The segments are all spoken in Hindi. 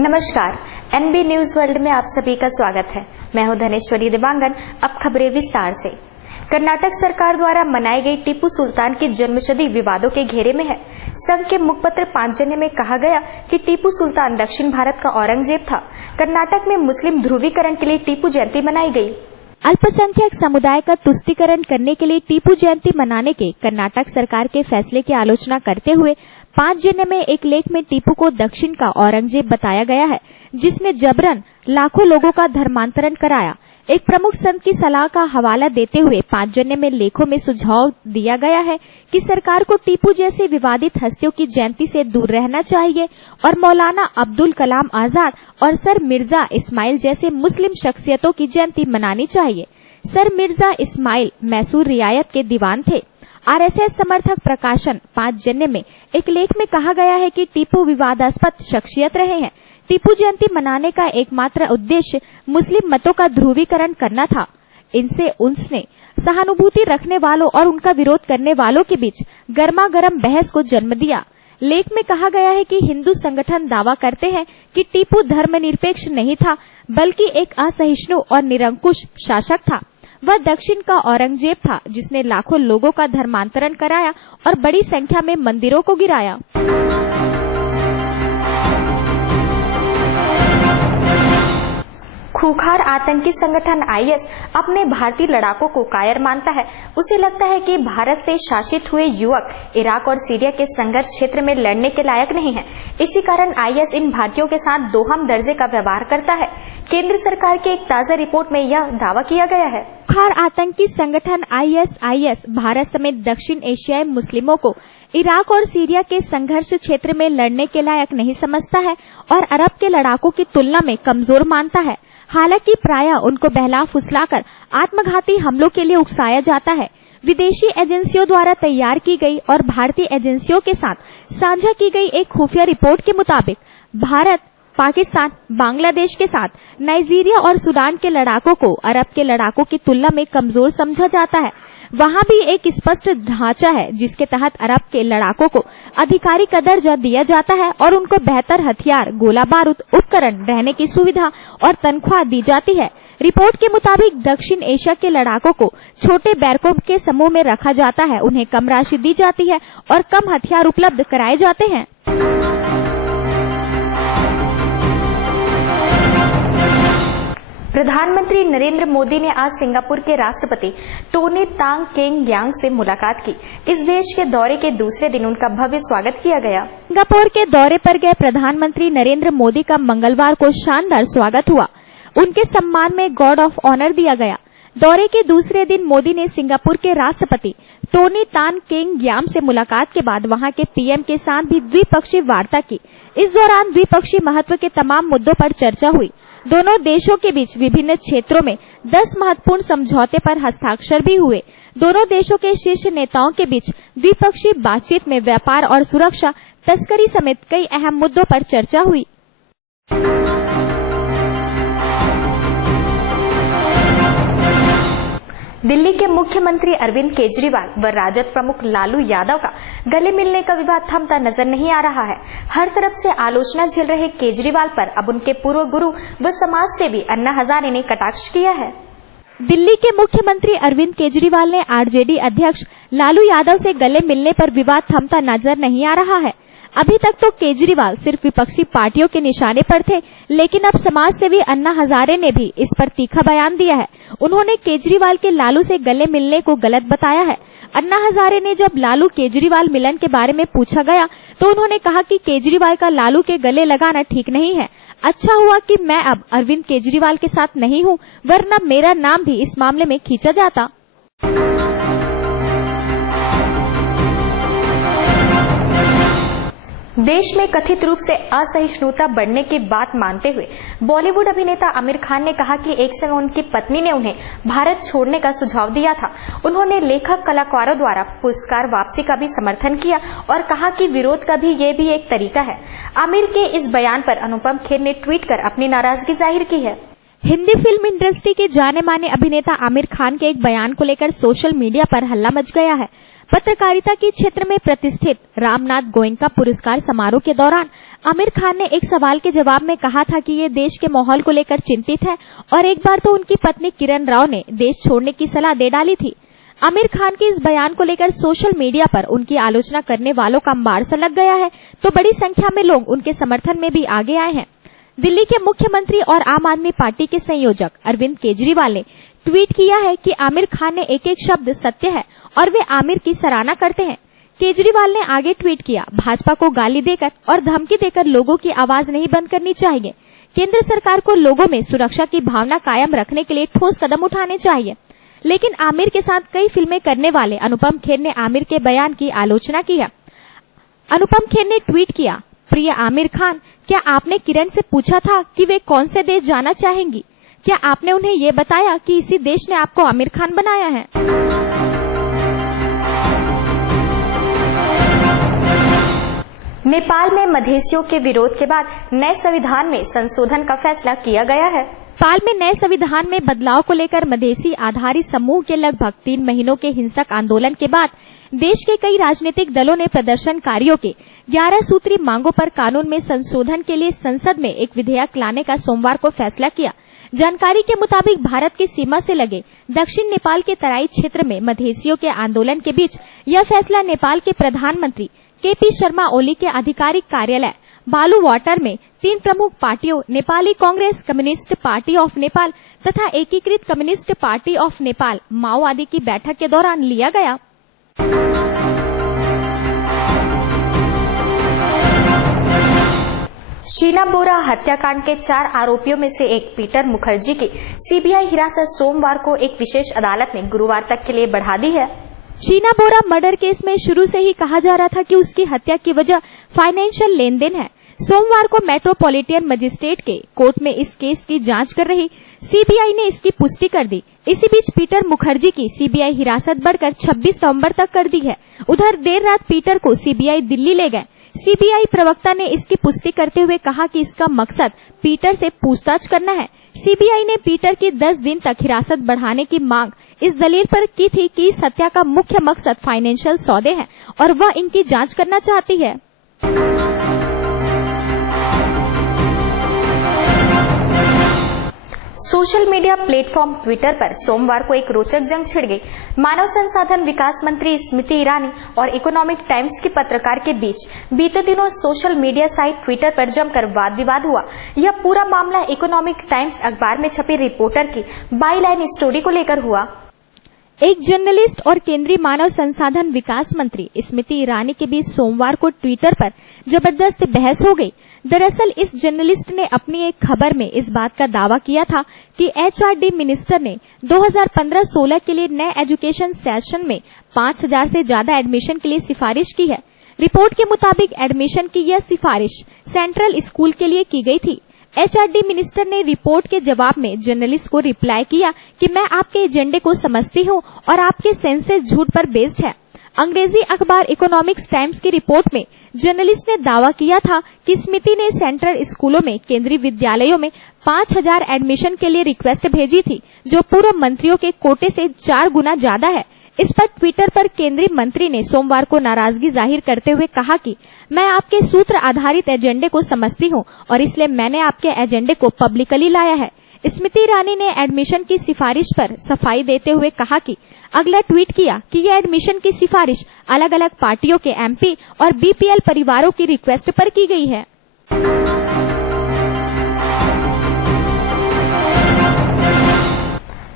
नमस्कार, एनबी न्यूज वर्ल्ड में आप सभी का स्वागत है। मैं हूं धनेश्वरी दिवांगन। अब खबरें विस्तार से। कर्नाटक सरकार द्वारा मनाई गई टीपू सुल्तान की जन्मशती विवादों के घेरे में है। संघ के मुखपत्र पांचजन्य में कहा गया कि टीपू सुल्तान दक्षिण भारत का औरंगजेब था। कर्नाटक में मुस्लिम ध्रुवीकरण के लिए टीपू जयंती मनाई गई। अल्पसंख्यक समुदाय का तुष्टीकरण करने के लिए टीपू जयंती मनाने के कर्नाटक सरकार के फैसले की आलोचना करते हुए पांचजन्य में एक लेख में टीपू को दक्षिण का औरंगजेब बताया गया है, जिसने जबरन लाखों लोगों का धर्मांतरण कराया। एक प्रमुख संत की सलाह का हवाला देते हुए पांचजन्य में लेखों में सुझाव दिया गया है कि सरकार को टीपू जैसे विवादित हस्तियों की जयंती से दूर रहना चाहिए और मौलाना अब्दुल कलाम आजाद और सर मिर्जा इस्माइल जैसे मुस्लिम शख्सियतों की जयंती मनानी चाहिए। सर मिर्जा इस्माइल मैसूर रियायत के दीवान थे। आरएसएस समर्थक प्रकाशन पांचजन्य में एक लेख में कहा गया है कि टीपू विवादास्पद शख्सियत रहे हैं। टीपू जयंती मनाने का एकमात्र उद्देश्य मुस्लिम मतों का ध्रुवीकरण करना था। इनसे उसने सहानुभूति रखने वालों और उनका विरोध करने वालों के बीच गर्मा गर्म बहस को जन्म दिया। लेख में कहा गया है कि हिंदू संगठन दावा करते हैं कि टीपू धर्मनिरपेक्ष नहीं था, बल्कि एक असहिष्णु और निरंकुश शासक था। वह दक्षिण का औरंगजेब था, जिसने लाखों लोगों का धर्मांतरण कराया और बड़ी संख्या में मंदिरों को गिराया। खूंखार आतंकी संगठन आईएस अपने भारतीय लड़ाकों को कायर मानता है। उसे लगता है कि भारत से शासित हुए युवक इराक और सीरिया के संघर्ष क्षेत्र में लड़ने के लायक नहीं है। इसी कारण आईएस इन भारतीयों के साथ दोहम दर्जे का व्यवहार करता है। केंद्र सरकार की एक ताजा रिपोर्ट में यह दावा किया गया है। खूंखार आतंकी संगठन आईएस भारत समेत दक्षिण एशियाई मुस्लिमों को इराक और सीरिया के संघर्ष क्षेत्र में लड़ने के लायक नहीं समझता है और अरब के लड़ाकों की तुलना में कमजोर मानता है। हालांकि प्रायः उनको बहला फुसलाकर आत्मघाती हमलों के लिए उकसाया जाता है। विदेशी एजेंसियों द्वारा तैयार की गई और भारतीय एजेंसियों के साथ साझा की गई एक खुफिया रिपोर्ट के मुताबिक भारत, पाकिस्तान, बांग्लादेश के साथ नाइजीरिया और सूडान के लड़ाकों को अरब के लड़ाकों की तुलना में कमजोर समझा जाता है। वहाँ भी एक स्पष्ट ढांचा है जिसके तहत अरब के लड़ाकों को अधिकारी का दर्जा दिया जाता है और उनको बेहतर हथियार, गोला बारूद, उपकरण, रहने की सुविधा और तनख्वाह दी जाती है। रिपोर्ट के मुताबिक दक्षिण एशिया के लड़ाकों को छोटे बैरकों के समूह में रखा जाता है, उन्हें कम राशि दी जाती है और कम हथियार उपलब्ध कराए जाते हैं। प्रधानमंत्री नरेंद्र मोदी ने आज सिंगापुर के राष्ट्रपति टोनी तांग केंग यांग से मुलाकात की। इस देश के दौरे के दूसरे दिन उनका भव्य स्वागत किया गया। सिंगापुर के दौरे पर गए प्रधानमंत्री नरेंद्र मोदी का मंगलवार को शानदार स्वागत हुआ। उनके सम्मान में गार्ड ऑफ ऑनर दिया गया। दौरे के दूसरे दिन मोदी ने सिंगापुर के राष्ट्रपति टोनी तान केंग याम से मुलाकात के बाद वहां के पीएम के साथ भी द्विपक्षीय वार्ता की। इस दौरान द्विपक्षीय महत्व के तमाम मुद्दों पर चर्चा हुई। दोनों देशों के बीच विभिन्न क्षेत्रों में 10 महत्वपूर्ण समझौते पर हस्ताक्षर भी हुए। दोनों देशों के शीर्ष नेताओं के बीच द्विपक्षीय बातचीत में व्यापार और सुरक्षा, तस्करी समेत कई अहम मुद्दों पर चर्चा हुई। दिल्ली के मुख्यमंत्री अरविंद केजरीवाल व राजद प्रमुख लालू यादव का गले मिलने का विवाद थमता नजर नहीं आ रहा है। हर तरफ से आलोचना झेल रहे केजरीवाल पर अब उनके पूर्व गुरु व समाज सेवी अन्ना हजारे ने कटाक्ष किया है। दिल्ली के मुख्यमंत्री अरविंद केजरीवाल ने आरजेडी अध्यक्ष लालू यादव से गले मिलने पर विवाद थमता नजर नहीं आ रहा है। अभी तक तो केजरीवाल सिर्फ विपक्षी पार्टियों के निशाने पर थे, लेकिन अब समाज सेवी अन्ना हजारे ने भी इस पर तीखा बयान दिया है। उन्होंने केजरीवाल के लालू से गले मिलने को गलत बताया है। अन्ना हजारे ने जब लालू केजरीवाल मिलन के बारे में पूछा गया तो उन्होंने कहा कि केजरीवाल का लालू के गले लगाना ठीक नहीं है। अच्छा हुआ कि मैं अब अरविंद केजरीवाल के साथ नहीं हूँ, वरना मेरा नाम भी इस मामले में खींचा जाता। देश में कथित रूप से असहिष्णुता बढ़ने की बात मानते हुए बॉलीवुड अभिनेता आमिर खान ने कहा कि एक समय उनकी पत्नी ने उन्हें भारत छोड़ने का सुझाव दिया था। उन्होंने लेखक कलाकारों द्वारा पुरस्कार वापसी का भी समर्थन किया और कहा कि विरोध का भी ये भी एक तरीका है। आमिर के इस बयान पर अनुपम खेर ने ट्वीट कर अपनी नाराजगी जाहिर की है। हिंदी फिल्म इंडस्ट्री के जाने माने अभिनेता आमिर खान के एक बयान को लेकर सोशल मीडिया पर हल्ला मच गया है। पत्रकारिता के क्षेत्र में प्रतिष्ठित रामनाथ गोयनका पुरस्कार समारोह के दौरान आमिर खान ने एक सवाल के जवाब में कहा था कि ये देश के माहौल को लेकर चिंतित है और एक बार तो उनकी पत्नी किरण राव ने देश छोड़ने की सलाह दे डाली थी। आमिर खान के इस बयान को लेकर सोशल मीडिया पर उनकी आलोचना करने वालों का अंबार सा लग गया है, तो बड़ी संख्या में लोग उनके समर्थन में भी आगे आए हैं। दिल्ली के मुख्यमंत्री और आम आदमी पार्टी के संयोजक अरविंद केजरीवाल ने ट्वीट किया है कि आमिर खान ने एक एक शब्द सत्य है और वे आमिर की सराहना करते हैं। केजरीवाल ने आगे ट्वीट किया, भाजपा को गाली देकर और धमकी देकर लोगों की आवाज नहीं बंद करनी चाहिए। केंद्र सरकार को लोगों में सुरक्षा की भावना कायम रखने के लिए ठोस कदम उठाने चाहिए। लेकिन आमिर के साथ कई फिल्में करने वाले अनुपम खेर ने आमिर के बयान की आलोचना की है। अनुपम खेर ने ट्वीट किया, प्रिय आमिर खान, क्या आपने किरण से पूछा था कि वे कौन से देश जाना चाहेंगी? क्या आपने उन्हें ये बताया कि इसी देश ने आपको आमिर खान बनाया है? नेपाल में मधेसियों के विरोध के बाद नए संविधान में संशोधन का फैसला किया गया है। नेपाल में नए संविधान में बदलाव को लेकर मधेसी आधारित समूह के लगभग 3 महीनों के हिंसक आंदोलन के बाद देश के कई राजनीतिक दलों ने प्रदर्शनकारियों के 11 सूत्री मांगों पर कानून में संशोधन के लिए संसद में एक विधेयक लाने का सोमवार को फैसला किया। जानकारी के मुताबिक भारत की सीमा से लगे दक्षिण नेपाल के तराई क्षेत्र में मधेसियों के आंदोलन के बीच यह फैसला नेपाल के प्रधानमंत्री केपी शर्मा ओली के आधिकारिक कार्यालय बालू वाटर में 3 प्रमुख पार्टियों Nepali Congress, communist party of Nepal तथा एकीकृत कम्युनिस्ट पार्टी ऑफ नेपाल माओवादी की बैठक के दौरान लिया गया। शीना बोरा हत्याकांड के 4 आरोपियों में से एक पीटर मुखर्जी की सीबीआई हिरासत सोमवार को एक विशेष अदालत ने गुरुवार तक के लिए बढ़ा दी है। शीना बोरा मर्डर केस में शुरू से ही कहा जा रहा था कि उसकी हत्या की वजह फाइनेंशियल लेनदेन है। सोमवार को मेट्रोपॉलिटन मजिस्ट्रेट के कोर्ट में इस केस की जांच कर रही सीबीआई ने इसकी पुष्टि कर दी। इसी बीच पीटर मुखर्जी की सीबीआई हिरासत बढ़कर 26 नवंबर तक कर दी है। उधर देर रात पीटर को सीबीआई दिल्ली ले गए। सीबीआई प्रवक्ता ने इसकी पुष्टि करते हुए कहा कि इसका मकसद पीटर से पूछताछ करना है। सीबीआई ने पीटर की 10 दिन तक हिरासत बढ़ाने की मांग इस दलील पर की थी कि इस हत्या का मुख्य मकसद फाइनेंशियल सौदे हैं और वह इनकी जांच करना चाहती है। सोशल मीडिया प्लेटफॉर्म ट्विटर पर सोमवार को एक रोचक जंग छिड़ गई। मानव संसाधन विकास मंत्री स्मृति ईरानी और इकोनॉमिक टाइम्स के पत्रकार के बीच बीते दिनों सोशल मीडिया साइट ट्विटर पर जमकर वाद विवाद हुआ। यह पूरा मामला इकोनॉमिक टाइम्स अखबार में छपी रिपोर्टर की बाईलाइन स्टोरी को लेकर हुआ। एक जर्नलिस्ट और केंद्रीय मानव संसाधन विकास मंत्री स्मृति ईरानी के बीच सोमवार को ट्विटर पर जबरदस्त बहस हो गई। दरअसल इस जर्नलिस्ट ने अपनी एक खबर में इस बात का दावा किया था कि एचआरडी मिनिस्टर ने 2015-16 के लिए नए एजुकेशन सेशन में 5000 से ज्यादा एडमिशन के लिए सिफारिश की है। रिपोर्ट के मुताबिक एडमिशन की यह सिफारिश सेंट्रल स्कूल के लिए की गई थी। एचआरडी मिनिस्टर ने रिपोर्ट के जवाब में जर्नलिस्ट को रिप्लाई किया कि मैं आपके एजेंडे को समझती हूं और आपके सेंसेस झूठ पर बेस्ड है। अंग्रेजी अखबार इकोनॉमिक्स टाइम्स की रिपोर्ट में जर्नलिस्ट ने दावा किया था कि स्मृति ने सेंट्रल स्कूलों में केंद्रीय विद्यालयों में 5000 एडमिशन के लिए रिक्वेस्ट भेजी थी, जो पूर्व मंत्रियों के कोटे से 4 गुना ज्यादा है। इस पर ट्विटर पर केंद्रीय मंत्री ने सोमवार को नाराजगी जाहिर करते हुए कहा कि मैं आपके सूत्र आधारित एजेंडे को समझती हूं और इसलिए मैंने आपके एजेंडे को पब्लिकली लाया है। स्मृति ईरानी ने एडमिशन की सिफारिश पर सफाई देते हुए कहा कि अगला ट्वीट किया कि यह एडमिशन की सिफारिश अलग अलग पार्टियों के एमपी और बीपीएल परिवारों की रिक्वेस्ट पर की गई है।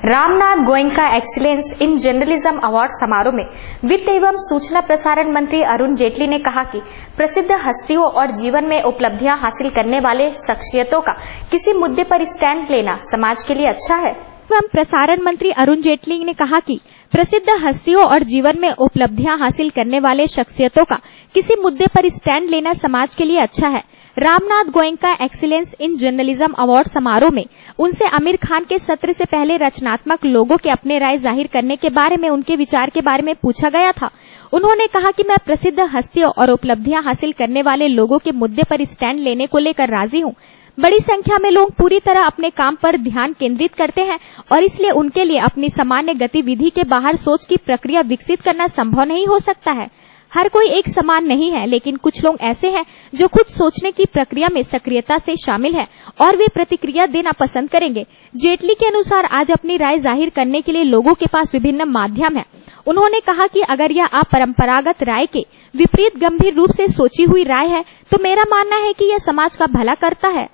Ramnath Goenka excellence in journalism award समारोह में वित्त एवं सूचना प्रसारण मंत्री अरुण जेटली ने कहा कि प्रसिद्ध हस्तियों और जीवन में उपलब्धियां हासिल करने वाले शख्सियतों का किसी मुद्दे पर स्टैंड लेना समाज के लिए अच्छा है। एवं प्रसारण मंत्री अरुण जेटली ने कहा कि प्रसिद्ध हस्तियों और जीवन में उपलब्धियां हासिल करने वाले शख्सियतों का किसी मुद्दे पर स्टैंड लेना समाज के लिए अच्छा है। Ramnath Goenka excellence in journalism award समारोह में उनसे आमिर खान के सत्र से पहले रचनात्मक लोगों के अपने राय जाहिर करने के बारे में उनके विचार के बारे में पूछा गया था। उन्होंने कहा कि मैं प्रसिद्ध हस्तियों और उपलब्धियां हासिल करने वाले लोगों के मुद्दे पर स्टैंड लेने को लेकर राजी हूं। बड़ी संख्या में लोग पूरी तरह अपने काम पर ध्यान केंद्रित करते हैं और इसलिए उनके लिए अपनी सामान्य गतिविधि के बाहर सोच की प्रक्रिया विकसित करना संभव नहीं हो सकता है। हर कोई एक समान नहीं है, लेकिन कुछ लोग ऐसे हैं जो खुद सोचने की प्रक्रिया में सक्रियता से शामिल है और वे प्रतिक्रिया देना पसंद करेंगे। जेटली के अनुसार आज अपनी राय जाहिर करने के लिए लोगों के पास विभिन्न माध्यम हैं। उन्होंने कहा कि अगर यह अपरंपरागत राय के विपरीत गंभीर रूप से सोची हुई राय है तो मेरा मानना है कि यह समाज का भला करता है।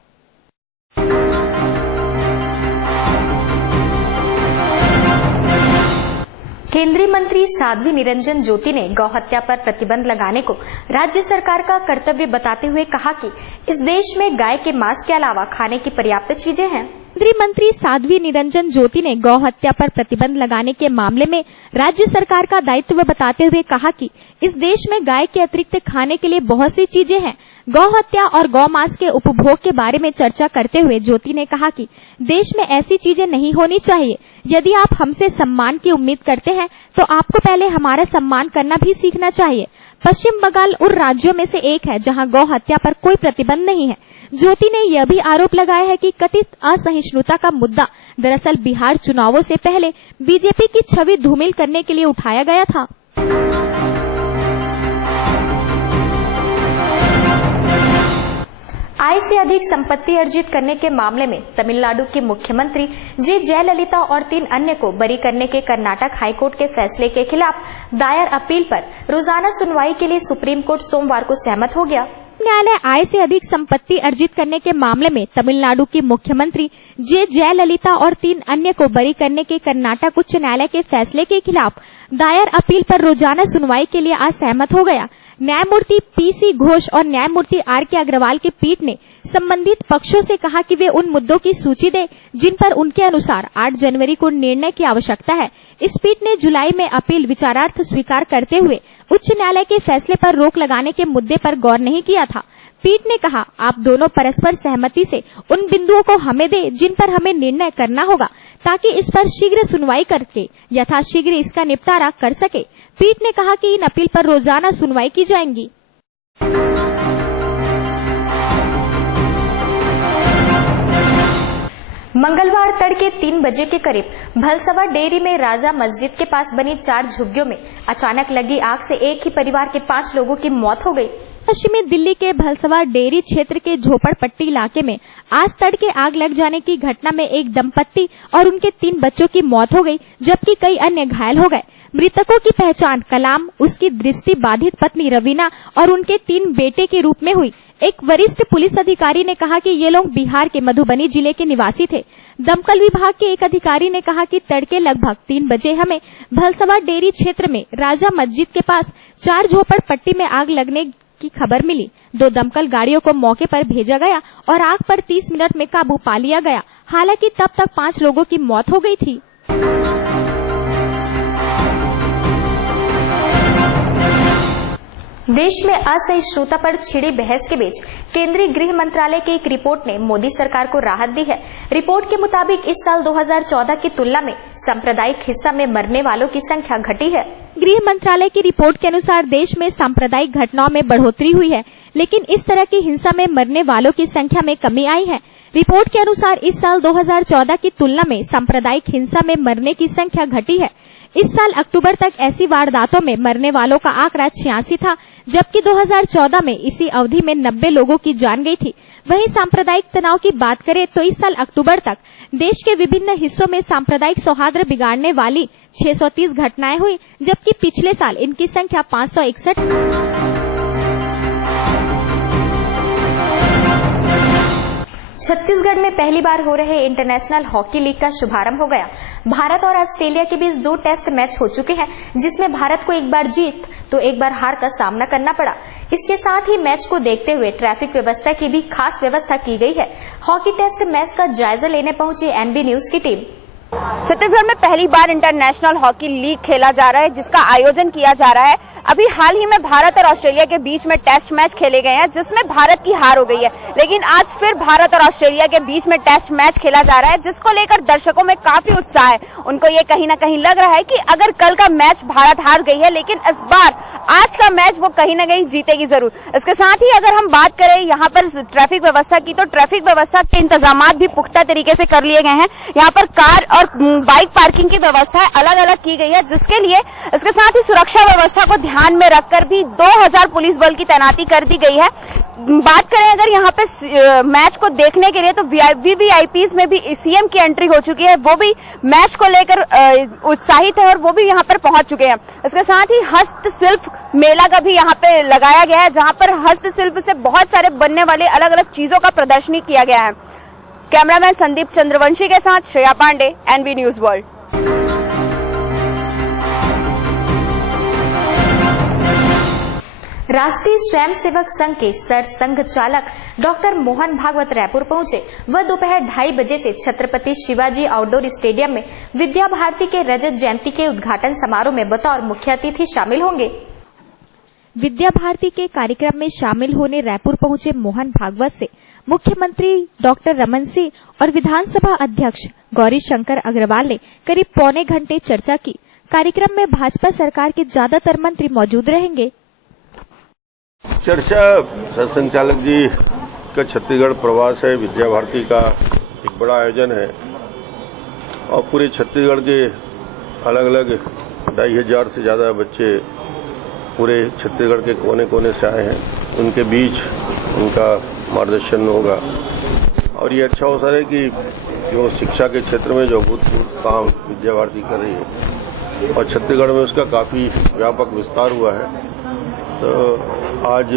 केंद्रीय मंत्री साध्वी निरंजन ज्योति ने गौ हत्या पर प्रतिबंध लगाने को राज्य सरकार का कर्तव्य बताते हुए कहा कि इस देश में गाय के मांस के अलावा खाने की पर्याप्त चीजें हैं। केंद्रीय मंत्री साध्वी निरंजन ज्योति ने गौ हत्या पर प्रतिबंध लगाने के मामले में राज्य सरकार का दायित्व बताते हुए कहा कि इस देश में गाय के अतिरिक्त खाने के लिए बहुत सी चीजें हैं। गौ हत्या और गौ मांस के उपभोग के बारे में चर्चा करते हुए ज्योति ने कहा कि देश में ऐसी चीजें नहीं होनी चाहिए। यदि आप हमसे सम्मान की उम्मीद करते हैं तो आपको पहले हमारा सम्मान करना भी सीखना चाहिए। पश्चिम बंगाल उन राज्यों में से एक है जहां गौ हत्या पर कोई प्रतिबंध नहीं है। ज्योति ने यह भी आरोप लगाया है कि कथित असहिष्णुता का मुद्दा दरअसल बिहार चुनावों से पहले बीजेपी की छवि धूमिल करने के लिए उठाया गया था। आय से अधिक संपत्ति अर्जित करने के मामले में तमिलनाडु की मुख्यमंत्री जे जयललिता और 3 अन्य को बरी करने के कर्नाटक हाईकोर्ट के फैसले के खिलाफ दायर अपील पर रोजाना सुनवाई के लिए सुप्रीम कोर्ट सोमवार को सहमत हो गया। न्यायालय आय से अधिक संपत्ति अर्जित करने के मामले में तमिलनाडु की मुख्यमंत्री जे जयललिता और 3 अन्य को बरी करने के कर्नाटक उच्च न्यायालय के फैसले के खिलाफ दायर अपील पर रोजाना सुनवाई के लिए आज सहमत हो गया। न्यायमूर्ति पीसी घोष और न्यायमूर्ति आर के अग्रवाल की पीठ ने संबंधित पक्षों से कहा कि वे उन मुद्दों की सूची दें जिन पर उनके अनुसार 8 जनवरी को निर्णय की आवश्यकता है। इस पीठ ने जुलाई में अपील विचारार्थ स्वीकार करते हुए उच्च न्यायालय के फैसले पर रोक लगाने के मुद्दे पर गौर नहीं किया था। पीठ ने कहा, आप दोनों परस्पर सहमति से उन बिंदुओं को हमें दें जिन पर हमें निर्णय करना होगा ताकि इस पर शीघ्र सुनवाई करके यथाशीघ्र इसका निपटारा कर सके। पीठ ने कहा कि इन अपील पर रोजाना सुनवाई की जाएगी। मंगलवार तड़के 3 बजे के करीब भलसवा डेयरी में राजा मस्जिद के पास बनी 4 झुग्गियों में अचानक लगी आग से एक ही परिवार के 5 लोगों की मौत हो गई। पश्चिमी दिल्ली के भलसवा डेयरी क्षेत्र के झोपड़पट्टी इलाके में आज तड़के आग लग जाने की घटना में एक दंपत्ति और उनके 3 बच्चों की मौत हो गई, जबकि कई अन्य घायल हो गए। मृतकों की पहचान कलाम, उसकी दृष्टि बाधित पत्नी रवीना और उनके 3 बेटे के रूप में हुई। एक वरिष्ठ पुलिस अधिकारी ने कहा कि ये लोग बिहार के मधुबनी जिले के निवासी थे। दमकल विभाग के एक अधिकारी ने कहा कि तड़के लगभग 3 बजे हमें भलसवा डेयरी क्षेत्र में राजा मस्जिद के पास 4 झोपड़पट्टी में आग लगने की खबर मिली। 2 दमकल गाड़ियों को मौके पर भेजा गया और आग पर 30 मिनट में काबू पा लिया गया। हालांकि तब तक 5 लोगों की मौत हो गई थी। देश में असहिष्णुता पर छिड़ी बहस के बीच केंद्रीय गृह मंत्रालय की एक रिपोर्ट ने मोदी सरकार को राहत दी है। रिपोर्ट के मुताबिक इस साल 2014 की तुलना में सांप्रदायिक हिंसा में मरने वालों की संख्या घटी है। गृह मंत्रालय की रिपोर्ट के अनुसार देश में सांप्रदायिक घटनाओं में बढ़ोतरी हुई है, लेकिन इस तरह की हिंसा में मरने वालों की संख्या में कमी आई है। रिपोर्ट के अनुसार इस साल 2014 की तुलना में सांप्रदायिक हिंसा में मरने की संख्या घटी है। इस साल अक्टूबर तक ऐसी वारदातों में मरने वालों का आंकड़ा 86 था, जबकि 2014 में इसी अवधि में 90 लोगों की जान गई थी। वहीं सांप्रदायिक तनाव की बात करें तो इस साल अक्टूबर तक देश के विभिन्न हिस्सों में सांप्रदायिक सौहार्द बिगाड़ने वाली 630 घटनाएं हुई, जबकि पिछले साल इनकी संख्या 561। छत्तीसगढ़ में पहली बार हो रहे इंटरनेशनल हॉकी लीग का शुभारंभ हो गया। भारत और ऑस्ट्रेलिया के बीच 2 टेस्ट मैच हो चुके हैं, जिसमें भारत को एक बार जीत तो एक बार हार का सामना करना पड़ा। इसके साथ ही मैच को देखते हुए ट्रैफिक व्यवस्था की भी खास व्यवस्था की गई है। हॉकी टेस्ट मैच का जायजा लेने पहुंची एनबी न्यूज की टीम। छत्तीसगढ़ में पहली बार इंटरनेशनल हॉकी लीग खेला जा रहा है, जिसका आयोजन किया जा रहा है। अभी हाल ही में भारत और ऑस्ट्रेलिया के बीच में टेस्ट मैच खेले गए हैं, जिसमें भारत की हार हो गई है। लेकिन आज फिर भारत और ऑस्ट्रेलिया के बीच में टेस्ट मैच खेला जा रहा है, जिसको लेकर दर्शकों में काफी उत्साह है। उनको ये कहीं ना कहीं लग रहा है कि अगर कल का मैच भारत हार गई है, लेकिन इस बार आज का मैच वो कहीं ना कहीं जीतेगी जरूर। इसके साथ ही अगर हम बात करें यहाँ पर ट्रैफिक व्यवस्था की, तो ट्रैफिक व्यवस्था के इंतजाम भी पुख्ता तरीके से कर लिए गए हैं। यहाँ पर कार और बाइक पार्किंग की व्यवस्था अलग अलग की गई है, जिसके लिए इसके साथ ही सुरक्षा व्यवस्था को ध्यान में रखकर भी 2000 पुलिस बल की तैनाती कर दी गई है। बात करें अगर यहाँ पे मैच को देखने के लिए, तो वीवीआईपीज में भी सीएम की एंट्री हो चुकी है। वो भी मैच को लेकर उत्साहित है और वो भी यहाँ पर पहुंच चुके हैं। इसके साथ ही हस्तशिल्प मेला का भी यहाँ पे लगाया गया है, जहाँ पर हस्तशिल्प से बहुत सारे बनने वाले अलग अलग चीजों का प्रदर्शनी किया गया है। कैमरामैन संदीप चंद्रवंशी के साथ Shreya Pandey, NB news world. Rashtriya Swayamsevak संघ के सर संघ चालक डॉक्टर मोहन भागवत रायपुर पहुंचे। वह दोपहर 2:30 बजे से छत्रपति शिवाजी आउटडोर स्टेडियम में विद्या भारती के रजत जयंती के उद्घाटन समारोह में बतौर मुख्य अतिथि शामिल होंगे। विद्या भारती के कार्यक्रम में शामिल होने रायपुर पहुंचे मोहन भागवत से मुख्यमंत्री डॉक्टर रमन सिंह और विधानसभा अध्यक्ष गौरी शंकर अग्रवाल ने करीब पौने घंटे चर्चा की। कार्यक्रम में भाजपा सरकार के ज्यादातर मंत्री मौजूद रहेंगे। चर्चा सरसंघचालक जी का छत्तीसगढ़ प्रवास है, विद्या भारती का एक बड़ा आयोजन है और पूरे छत्तीसगढ़ के अलग अलग 2500 से ज्यादा बच्चे पूरे छत्तीसगढ़ के कोने कोने से आए हैं। उनके बीच उनका मार्गदर्शन होगा और ये अच्छा अवसर है कि जो शिक्षा के क्षेत्र में जो अभूतपूर्व काम विद्या भारती कर रही है और छत्तीसगढ़ में उसका काफी व्यापक विस्तार हुआ है, तो आज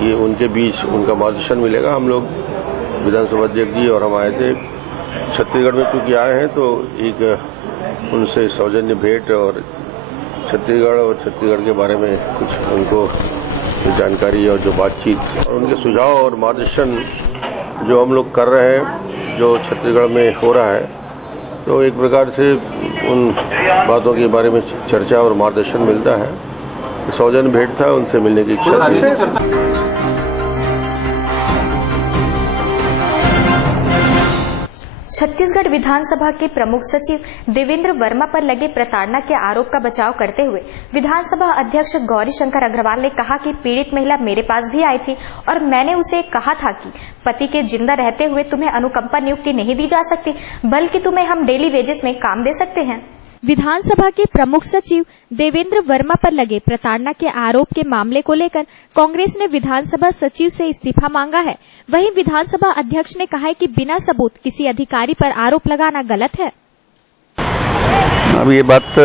ये उनके बीच उनका मार्गदर्शन मिलेगा। हम लोग विधानसभा अध्यक्ष जी और हम आए थे छत्तीसगढ़ में, चूंकि आए हैं तो एक उनसे सौजन्य भेंट और छत्तीसगढ़ और छत्तीसगढ़ के बारे में कुछ उनको जानकारी और जो बातचीत और उनके सुझाव और मार्गदर्शन जो हम लोग कर रहे हैं, जो छत्तीसगढ़ में हो रहा है, तो एक प्रकार से उन बातों के बारे में चर्चा और मार्गदर्शन मिलता है। सौजन्य भेंट था, उनसे मिलने की इच्छा थी। छत्तीसगढ़ विधानसभा के प्रमुख सचिव देवेंद्र वर्मा पर लगे प्रताड़ना के आरोप का बचाव करते हुए विधानसभा अध्यक्ष गौरी शंकर अग्रवाल ने कहा कि पीड़ित महिला मेरे पास भी आई थी और मैंने उसे कहा था कि पति के जिंदा रहते हुए तुम्हें अनुकंपा नियुक्ति नहीं दी जा सकती, बल्कि तुम्हें हम डेली वेजेस में काम दे सकते हैं। विधानसभा के प्रमुख सचिव देवेंद्र वर्मा पर लगे प्रताड़ना के आरोप के मामले को लेकर कांग्रेस ने विधानसभा सचिव से इस्तीफा मांगा है। वहीं विधानसभा अध्यक्ष ने कहा है कि बिना सबूत किसी अधिकारी पर आरोप लगाना गलत है। अब ये बात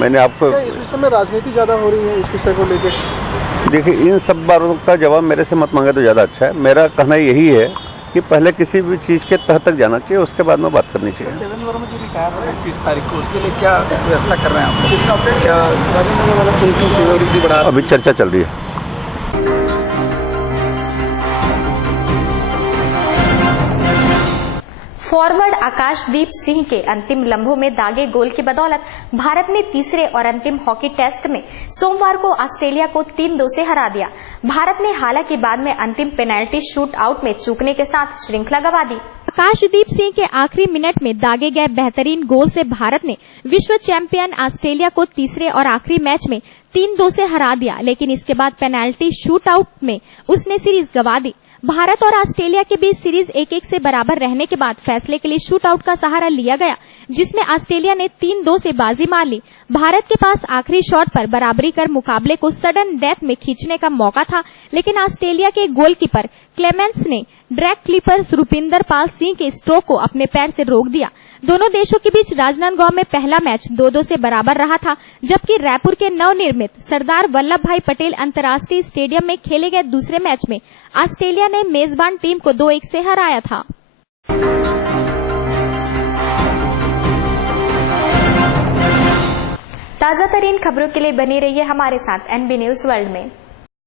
मैंने आपको इस विषय में राजनीति ज्यादा हो रही है, इस विषय को लेकर देखिए, इन सब बातों का जवाब मेरे से मत मांगे तो ज्यादा अच्छा है। मेरा कहना यही है कि पहले किसी भी चीज के तह तक जाना चाहिए, उसके बाद में बात करनी चाहिए। देवेंद्र वर्मा जी रिटायर हो रहे हैं 30 तारीख को, उसके लिए क्या व्यवस्था कर रहे हैं आप? क्या उनकी सीनियरिटी बढ़ा? अभी चर्चा चल रही है। फॉरवर्ड आकाशदीप सिंह के अंतिम लम्हों में दागे गोल की बदौलत भारत ने तीसरे और अंतिम हॉकी टेस्ट में सोमवार को ऑस्ट्रेलिया को 3-2 से हरा दिया। भारत ने हालांकि बाद में अंतिम पेनाल्टी शूट आउट में चूकने के साथ श्रृंखला गंवा दी। आकाशदीप सिंह के आखिरी मिनट में दागे गए बेहतरीन गोल से भारत ने विश्व चैंपियन ऑस्ट्रेलिया को तीसरे और आखिरी मैच में 3-2 से हरा दिया, लेकिन इसके बाद पेनाल्टी शूट आउट में उसने सीरीज गंवा दी। भारत और ऑस्ट्रेलिया के बीच सीरीज 1-1 से बराबर रहने के बाद फैसले के लिए शूट आउट का सहारा लिया गया, जिसमें ऑस्ट्रेलिया ने 3-2 से बाजी मार ली। भारत के पास आखिरी शॉट पर बराबरी कर मुकाबले को सडन डेथ में खींचने का मौका था, लेकिन ऑस्ट्रेलिया के गोलकीपर क्लेमेंस ने ड्रैग क्लीपर रुपिंदर पाल सिंह के स्ट्रोक को अपने पैर से रोक दिया। दोनों देशों के बीच राजनांदगांव में पहला मैच 2-2 से बराबर रहा था, जबकि रायपुर के नवनिर्मित सरदार वल्लभ भाई पटेल अंतर्राष्ट्रीय स्टेडियम में खेले गए दूसरे मैच में ऑस्ट्रेलिया ने मेजबान टीम को 2-1 से हराया था। ताजा तरीन खबरों के लिए बने रहिए हमारे साथ एनबी न्यूज वर्ल्ड में।